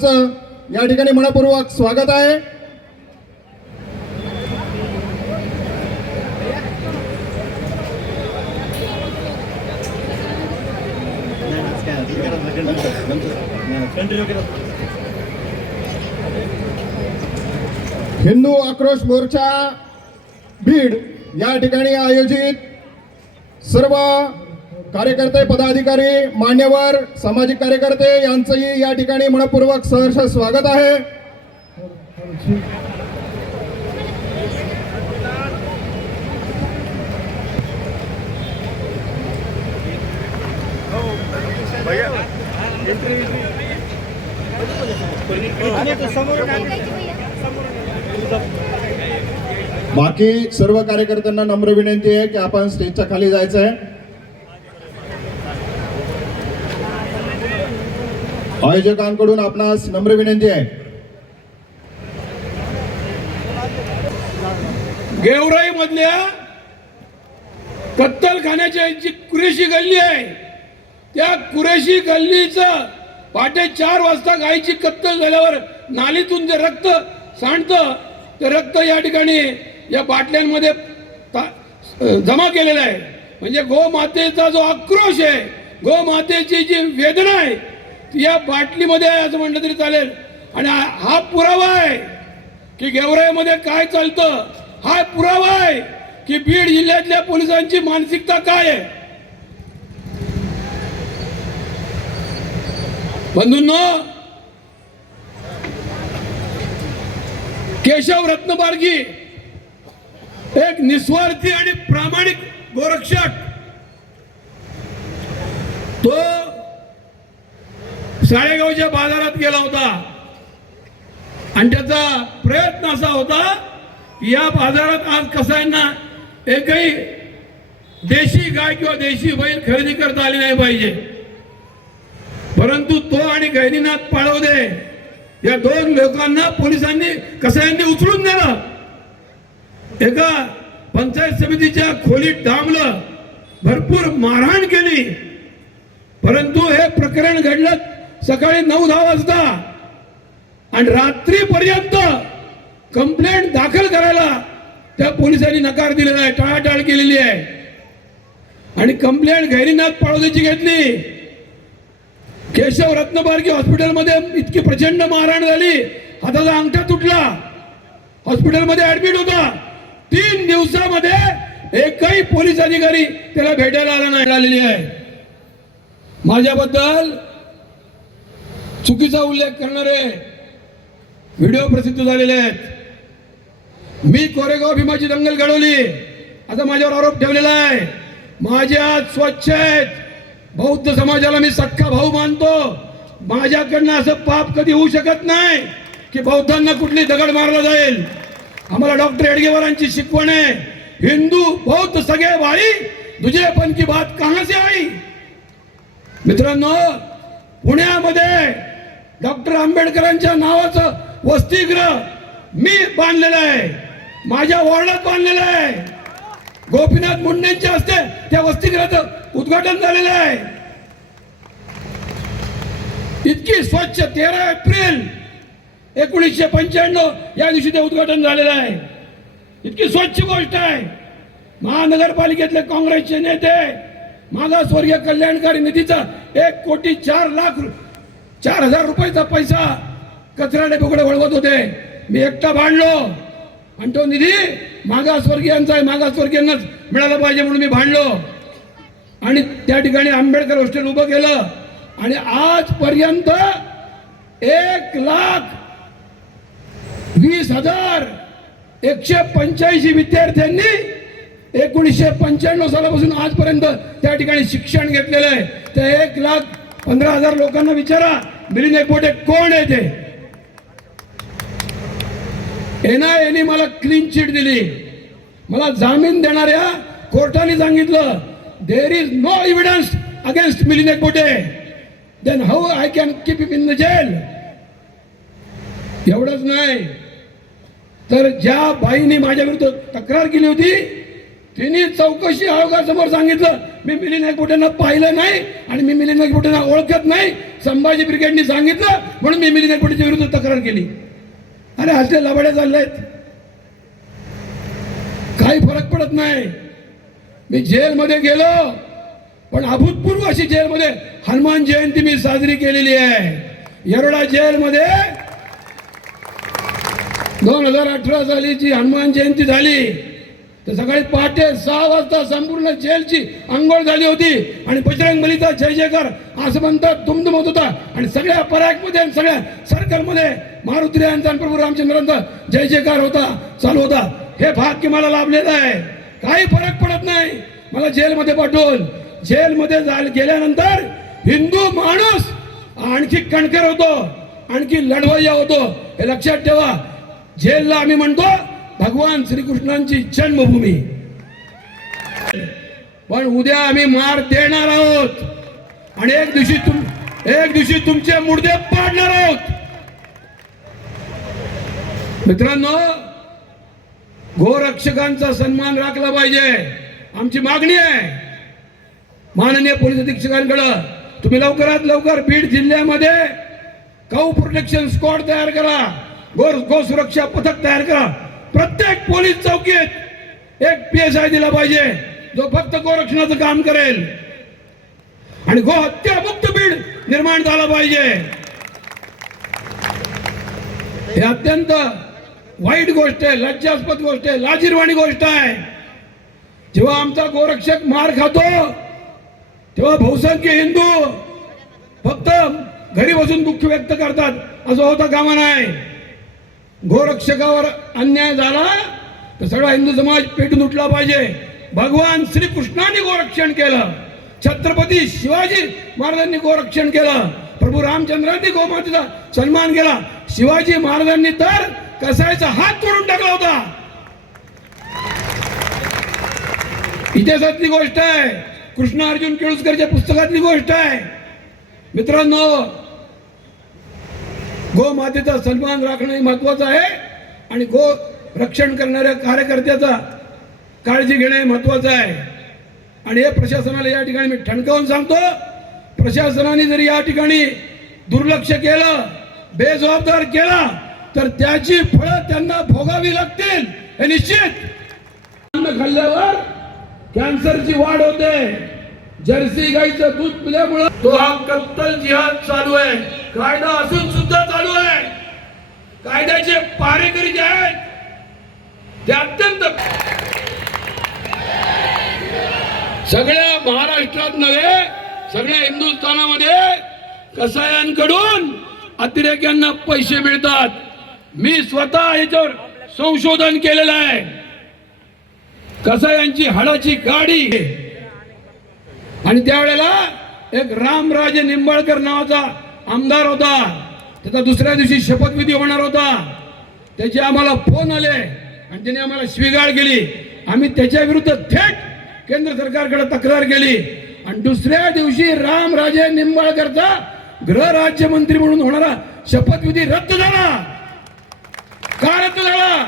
सर्वांचं या ठिकाणी मनपूर्वक स्वागत आहे. हिंदू आक्रोश मोर्चा बीड या ठिकाणी आयोजित सर्व कार्यकर्ते पदाधिकारी मान्यवर सामाजिक कार्यकर्ते यांचंही या ठिकाणी मनपूर्वक सहर्ष स्वागत आहे. बाकी सर्व कार्यकर्त्यांना नम्र विनंती आहे की आपण स्टेजच्या खाली जायचं आहे आयोजकांकडून आपणास नम्र विनंती आहे. गेवराई मधल्या कत्तलखान्याच्या जी कुरेशी गल्ली आहे. त्या कुरेशी गल्लीचं पाटे चार वाजता गायीची कत्तल झाल्यावर नालीतून जे रक्त सांडतं ते रक्त या ठिकाणी या बाटल्यांमध्ये जमा केलेलं आहे. म्हणजे गोमातेचा जो आक्रोश आहे गोमातेची जी वेदना आहे या बाटलीमध्ये आहे असं म्हटलं तरी चालेल. आणि हा पुरावा आहे की गेवराईमध्ये काय चालतं? हा पुरावा आहे की बीड जिल्ह्यातल्या पोलिसांची मानसिकता काय आहे? बंधूंनो केशव रत्नबार्गी एक निस्वार्थी आणि प्रामाणिक गोरक्षक. तो साळेगावच्या बाजारात गेला होता. आणि त्याचा प्रयत्न असा होता की या बाजारात आज कसायांना एकही देशी गाय किंवा देशी बैल खरेदी करता आली नाही पाहिजे. परंतु तो आणि गैरीनाथ पाळवदे या दोन लोकांना पोलिसांनी कसायांनी उचलून नेलं. एका पंचायत समितीच्या खोलीत डांबलं भरपूर मारहाण केली. परंतु हे प्रकरण घडलं सकाळी नऊ दहा वाजता. आणि रात्रीपर्यंत कंप्लेंट दाखल करायला त्या पोलिसांनी नकार दिलेला आहे टाळाटाळ केलेली आहे. आणि कंप्लेंट गैरीनाथ पाळोदेची घेतली. केशव रत्नबारकी हॉस्पिटलमध्ये इतकी प्रचंड मारहाण झाली. हाताचा अंगठा तुटला. हॉस्पिटलमध्ये ऍडमिट होता. तीन दिवसामध्ये एकही पोलीस अधिकारी त्याला भेटायला आला नाही आलेली आहे. माझ्याबद्दल चुकीचा उल्लेख करणारे व्हिडिओ प्रसिद्ध झालेले आहेत. मी कोरेगाव भीमाची दंगल घडवली. असा माझ्यावर आरोप ठेवलेला आहे. माझ्या स्वच्छ आहेत. बौद्ध समाजाला मी सख्खा भाऊ मानतो. माझ्याकडनं असं पाप कधी होऊ शकत नाही की बौद्धांना कुठली दगड मारला जाईल. आम्हाला डॉक्टर एडगेवारांची शिकवण आहे. हिंदू बौद्ध सगळे भाई तुझे पण की बात कहां से आई? मित्रांनो पुण्यामध्ये डॉक्टर आंबेडकरांच्या नावाचं वसतिगृह मी बांधलेलं आहे. माझ्या वॉर्डात बांधलेलं आहे. गोपीनाथ मुंडेंच्या हस्ते त्या वसतिगृहाचं उद्घाटन झालेलं आहे. इतकी स्वच्छ तेरा एप्रिल एकोणीसशे पंच्याण्णव या दिवशी ते उद्घाटन झालेलं आहे. इतकी स्वच्छ गोष्ट आहे. महानगरपालिकेतले काँग्रेसचे नेते मागासवर्गीय कल्याणकारी निधीचा एक कोटी चार लाख चार हजार रुपयाचा पैसा कचरा डेपोकडे वळवत होते. मी एकटा भांडलो. आणि तो निधी मागासवर्गीयांचा आहे मागासवर्गीयांनाच मिळाला पाहिजे म्हणून मी भांडलो. आणि त्या ठिकाणी आंबेडकर हॉस्टेल उभं केलं. आणि आजपर्यंत एक लाख वीस हजार एकशे पंच्याऐंशी विद्यार्थ्यांनी एकोणीसशे पंच्याण्णव सालापासून आजपर्यंत त्या ठिकाणी शिक्षण घेतलेलं आहे. त्या एक लाख पंधरा हजार लोकांना विचारा. मिलिंद एकबोटे कोण आहे ते? एनआयएने मला क्लीन चिट दिली. मला जामीन देणाऱ्या कोर्टाने सांगितलं there is no evidence against Milind Ekbote then how I can keep in the jail एवढंच नाही. तर ज्या बाईने माझ्या विरुद्ध तक्रार केली होती तिने चौकशी आयोगासमोर सांगितलं मी मिलिंद एकबोटेंना पाहिलं नाही आणि मी मिलिंद एकबोटेंना ओळखत नाही. संभाजी ब्रिगेडनी सांगितलं म्हणून मी मिलिंद एकबोटेच्या विरुद्ध तक्रार केली. अरे असले लबाड्या चालले आहेत काही फरक पडत नाही. मी जेलमध्ये गेलो पण अभूतपूर्व अशी जेलमध्ये हनुमान जयंती मी साजरी केलेली आहे. येरोडा जेलमध्ये दोन हजार अठरा साली जी हनुमान जयंती झाली तर सकाळी पहाटे सहा वाजता संपूर्ण जेलची आंघोळ झाली होती. आणि बजरंग बलीचा जय जयकार असं म्हणतात दुमदुमत होता. आणि सगळ्या पराकमध्ये आणि सगळ्या सर्कलमध्ये मारुती रायांचा प्रभू रामचंद्रांचा जय जयकार होता चालू होता. हे भाग्य मला लाभलेलं आहे. काही फरक पडत नाही. मला जेलमध्ये पाठवून. जेलमध्ये गेल्यानंतर हिंदू माणूस आणखी कणकर होतो आणखी लढवय्या होतो. हे लक्षात ठेवा. जेलला आम्ही म्हणतो भगवान श्रीकृष्णांची जन्मभूमी. पण उद्या आम्ही मार देणार आहोत. आणि एक दिवशी तुम एक दिवशी तुमचे मुर्दे पाडणार आहोत. मित्रांनो गोरक्षकांचा सन्मान राखला पाहिजे. आमची मागणी आहे. माननीय पोलीस अधीक्षकांकडं तुम्ही लवकरात लवकर बीड जिल्ह्यामध्ये काऊ प्रोटेक्शन स्क्वॉड तयार करा. गो गो सुरक्षा पथक तयार करा. प्रत्येक पोलीस चौकीत एक पी एस आय दिला पाहिजे जो फक्त गोरक्षणाचं काम करेल. आणि गो हत्या मुक्त बीड निर्माण झाला पाहिजे. हे अत्यंत वाईट गोष्ट आहे लज्जास्पद गोष्ट आहे लाजीरवाणी गोष्ट आहे. जेव्हा आमचा गोरक्षक मार खातो तेव्हा बहुसंख्य हिंदू फक्त घरी बसून दुःख व्यक्त करतात. असं होता कामा नाही. गोरक्षकावर अन्याय झाला तर सगळा हिंदू समाज पेटून उठला पाहिजे. भगवान श्रीकृष्णाने गोरक्षण केलं. छत्रपती शिवाजी महाराजांनी गोरक्षण केलं. प्रभू रामचंद्रांनी गोमातेचा सन्मान केला. शिवाजी महाराजांनी तर कसायचा हात तोडून टाकला होता. इतिहासातली गोष्ट आहे. कृष्ण अर्जुन केळुसकरच्या पुस्तकातली गोष्ट आहे. मित्रांनो गो मातेचा सन्मान राखणं हे महत्वाचं आहे आणि गो रक्षण करणाऱ्या कार्यकर्त्याचा काळजी घेणे महत्वाचं आहे. आणि हे प्रशासनाला या ठिकाणी मी ठणकावून सांगतो प्रशासनाने जर या ठिकाणी दुर्लक्ष केलं बेजबाबदार केला तर त्याची फळं त्यांना भोगावी लागतील हे निश्चित. अन्न खाल्ल्यावर कॅन्सरची वाढ होते. जर्सी गाईचं दूध पिल्यामुळं तो हा कत्तल जिहाद चालू आहे. कायदा असून सुद्धा चालू आहे. कायद्याचे पारेकरी जे आहेत ते अत्यंत सगळ्या महाराष्ट्रात नव्हे सगळ्या हिंदुस्थानामध्ये कसायांकडून अतिरेक्यांना पैसे मिळतात. मी स्वतः याच्यावर संशोधन केलेलं आहे. कसायांची हाडाची गाडी. आणि त्यावेळेला एक रामराजे निंबाळकर नावाचा आमदार होता. त्याचा दुसऱ्या दिवशी शपथविधी होणार होता. त्याचे आम्हाला फोन आले आणि त्याने आम्हाला स्वीकार केली. आम्ही त्याच्या विरुद्ध थेट केंद्र सरकारकडे तक्रार केली. आणि दुसऱ्या दिवशी रामराजे निंबाळकरचा गृह राज्यमंत्री म्हणून होणारा शपथविधी रद्द झाला. का रद्द झाला?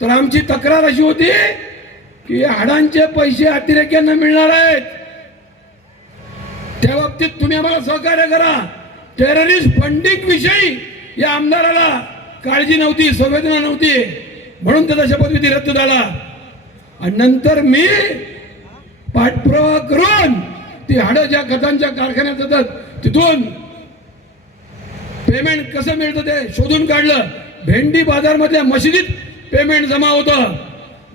तर आमची तक्रार अशी होती की हाडांचे पैसे अतिरेक्यांना मिळणार आहेत. त्या बाबतीत तुम्ही आम्हाला सहकार्य करा. टेररिस्ट फंडिंग विषयी या आमदाराला काळजी नव्हती संवेदना नव्हती. म्हणून त्याचा शपथविधी रद्द झाला. आणि नंतर मी पाठपुरावा करून ती हाडं ज्या खतांच्या कारखान्यात जातात तिथून पेमेंट कसं मिळतं ते शोधून काढलं. भेंडी बाजारमधल्या मशिदीत पेमेंट जमा होतं.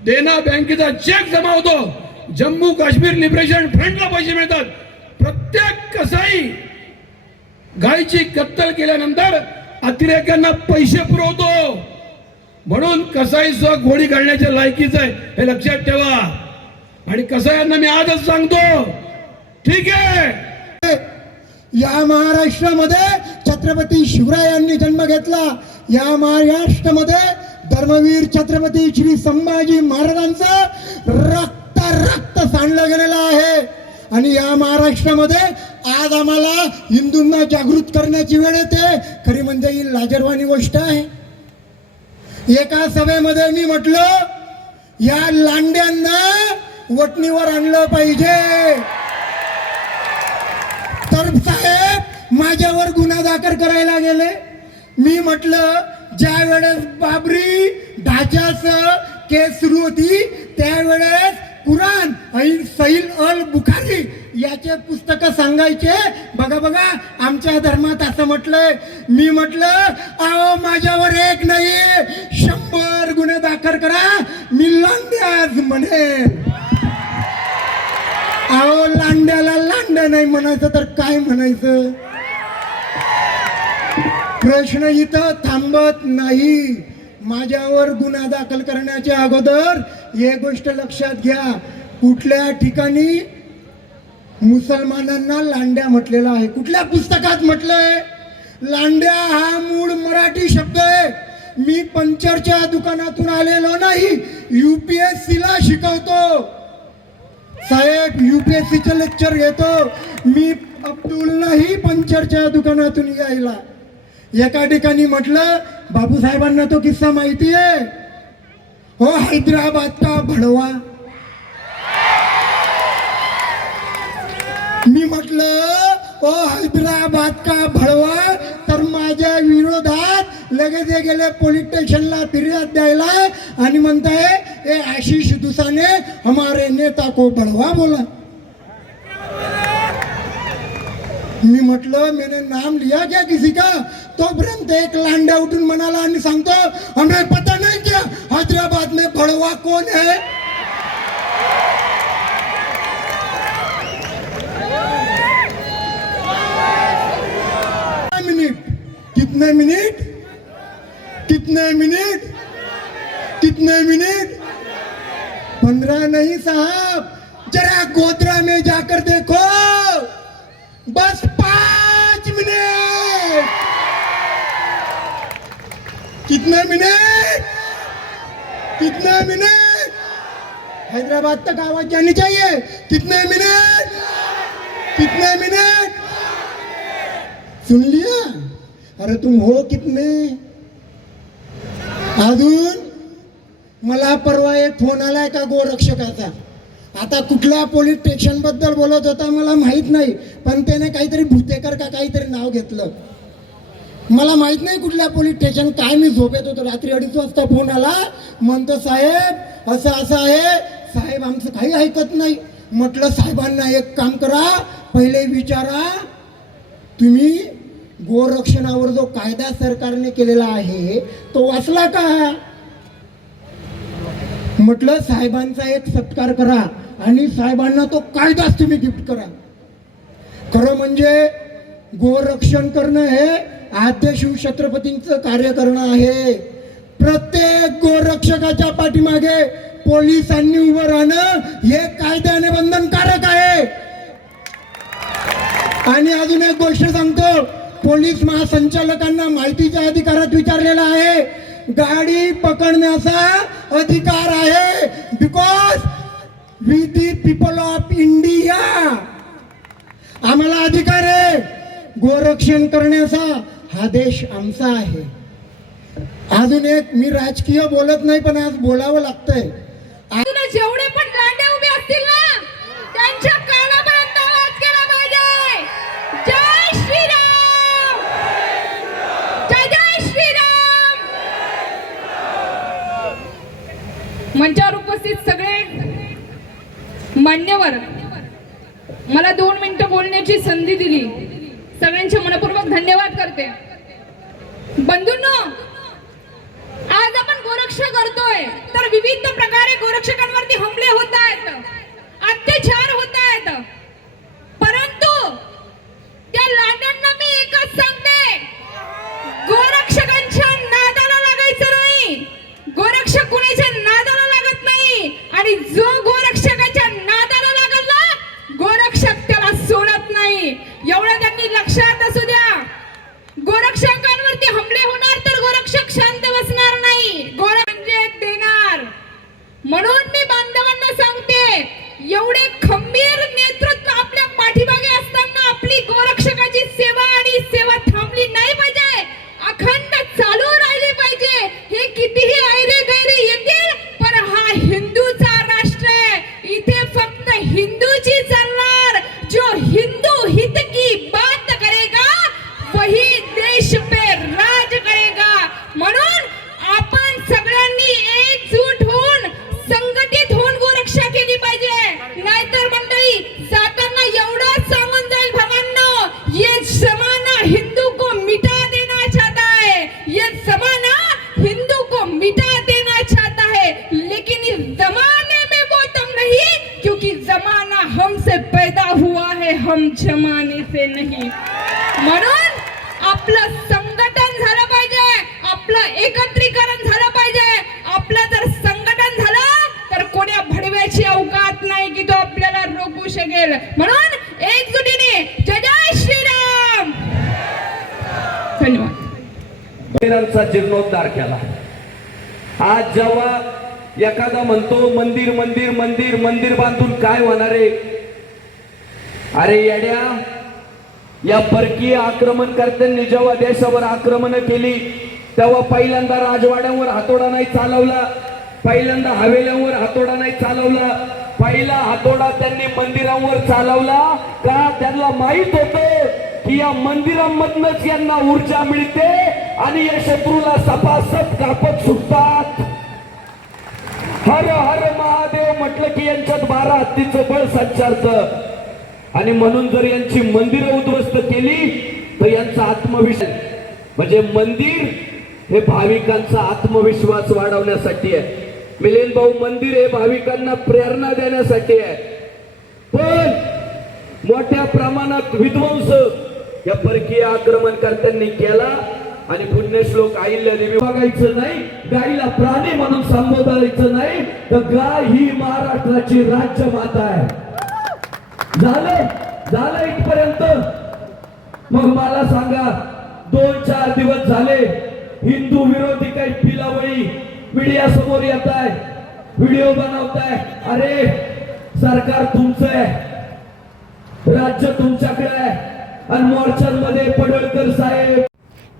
देना बँकेचा चेक जमा होतो. जम्मू काश्मीर लिबरेशन फ्रंटला पैसे मिळतात. प्रत्येक कसाई गायची कत्तल केल्यानंतर अतिरेक्यांना पैसे पुरवतो. म्हणून कसाईसह गोळी घालण्याच्या लायकीचं आहे हे लक्षात ठेवा. आणि कसायांना मी आजच सांगतो. ठीक आहे? या महाराष्ट्रामध्ये छत्रपती शिवरायांनी जन्म घेतला. या महाराष्ट्रामध्ये धर्मवीर छत्रपती श्री संभाजी महाराजांचं रक्त रक्त सांडलं गेलेलं आहे. आणि या महाराष्ट्रामध्ये आज आम्हाला हिंदूंना जागृत करण्याची वेळ येते. खरी म्हणजे ही लाजरवाणी गोष्ट आहे. एका सभेमध्ये मी म्हटलं या लांड्यांना वटणीवर आणलं पाहिजे. तर साहेब माझ्यावर गुन्हा दाखल करायला गेले. मी म्हटलं ज्या वेळेस बाबरी ढाच्यास केस सुरू होती त्यावेळेस कुराण सैल अल बुखारी याचे पुस्तकं सांगायचे? बघा बघा आमच्या धर्मात असं म्हटलंय. मी म्हटलं अहो माझ्यावर एक नाही शंभर गुन्हे दाखल करा मी लांड्याच म्हणे अहो लांड्याला लांड नाही म्हणायचं तर काय म्हणायचं? प्रश्न इथं थांबत नाही. माझ्यावर गुन्हा दाखल करण्याच्या अगोदर हे गोष्ट लक्षात घ्या. कुठल्या ठिकाणी मुसलमानांना लांड्या म्हटलेला आहे. कुठल्या पुस्तकात म्हटलंय? लांड्या हा मूळ मराठी शब्द आहे. मी पंचरच्या दुकानातून आलेलो नाही. युपीएससीला शिकवतो. साहेब युपीएससीचं लेक्चर घेतो. मी अब्दुल नाही पंचरच्या दुकानातून यायला. एका ठिकाणी म्हटलं बाबूसाहेबांना तो किस्सा माहिती आहे. हो हैदराबाद का भडवा. मी म्हटलं ओ हैदराबाद का भळवा तर माझ्या विरोधात लगेच हे गेले पोलीस स्टेशनला फिर्याद द्यायला आणि म्हणताय ए आशिष दुसाने हमारे नेता को भळवा बोला. मी म्हटलं मैंने नाम लिया क्या किसी का? तोपर्यंत एक लांड्या उठून म्हणाला आणि सांगतो हमें पता नहीं क्या हैदराबाद में भडवा कोण है? कितने मिनट? कितने मिनट? कितने मिनट? पंद्रह नहीं साहब। जरा गोदरा में जाकर देखो। बस पाँच मिनट। कितने मिनट? कितने मिनट? हैदराबाद तक आवाज़ जानी चाहिए। कितने मिनट? कितने मिनट? सुन लिया? अरे तुम हो कितने? अजून? मला परवा एक फोन आलाय का गोरक्षकाचा? आता कुठल्या पोलीस स्टेशनबद्दल बोलत होता मला माहीत नाही पण त्याने काहीतरी भुतेकर का काहीतरी नाव घेतलं. मला माहीत नाही कुठल्या पोलीस स्टेशन काय मी झोपेत होतो रात्री अडीच वाजता फोन आला. म्हणतो साहेब असं असं आहे. साहेब आमचं काही ऐकत नाही. म्हटलं साहेबांना एक काम करा पहिले विचारा तुम्ही गोरक्षणावर जो कायदा सरकारने केलेला आहे तो वाचला का? म्हटलं साहेबांचा एक सत्कार करा आणि साहेबांना तो कायदाच तुम्ही गिफ्ट करा. खरं म्हणजे गोरक्षण करणं हे आद्य शिवछत्रपतींचं कार्य करणं आहे. प्रत्येक गोरक्षकाच्या पाठीमागे पोलिसांनी उभं राहणं हे कायद्याने बंधनकारक आहे. आणि अजून एक गोष्ट सांगतो पोलीस महासंचालकांना माहितीच्या अधिकारात विचारलेला आहे. गाडी पकडण्याचा अधिकार आहे. Because we the people of India आम्हाला अधिकार आहे. गोरक्षण करण्याचा हा देश आमचा आहे. अजून एक मी राजकीय बोलत नाही पण आज बोलावं लागतंय. जेवढे पण लांडे उभे असतील ना? त्यांच्या कानापर्यंत आवाज केला पाहिजे जय श्रीराम जय जय श्रीराम मंचावर उपस्थित सगळे मान्यवर मला दोन मिनिटं बोलण्याची संधी दिली. सगळ्यांचे मनपूर्वक धन्यवाद करते. बंधूंनो आज आपण गोरक्ष करतोय तर विविध प्रकारे गोरक्षकांवरती हमले होत आहेत. असेल. म्हणून एकजुटीने जय जय श्रीराम. धन्यवाद. मंदिरांचा जीर्णोद्धार केला. आज जेव्हा एखादा म्हणतो मंदिर मंदिर मंदिर मंदिर बांधून काय होणार आहे? अरे येड्या या परकीय आक्रमणकर्त्यांनी जेव्हा देशावर आक्रमण केली तेव्हा पहिल्यांदा राजवाड्यावर हातोडा नाही चालवला पहिल्यांदा हवेल्यांवर हातोडा नाही चालवला पहिला हातोडा त्यांनी मंदिरांवर चालवला. का त्यांना माहीत होतं की या मंदिरांमधनच यांना ऊर्जा मिळते आणि या शत्रूला सपासप कापत सुटतात? हर हर महादेव म्हटलं की यांच्यात बारा हत्तीचं बळ संचारत. आणि म्हणून जर यांची मंदिरं उद्ध्वस्त केली तर यांचा आत्मविश्वास म्हणजे मंदिर हे भाविकांचा आत्मविश्वास वाढवण्यासाठी आहे. मिलिंद भाऊ मंदिर हे भाविकांना प्रेरणा देण्यासाठी आहे. पण मोठ्या प्रमाणात विध्वंस या परकीय आक्रमणकर्त्यांनी केला आणि पुण्यश्लोक आईला देवी बघायचं नाही गाईला प्राणी म्हणून संबोधायचं नाही तर गाय ही महाराष्ट्राची राज्यमाता आहे. झालं झालं इथपर्यंत. मग मला सांगा दोन चार दिवस झाले हिंदू विरोधी काही पिलावळी मीडिया समोर येत आहे व्हिडिओ बनवताय. अरे सरकार तुमचं आहे. राज्य तुमच्याकडे आहे. आणि मोर्चांमध्ये पडळकर साहेब.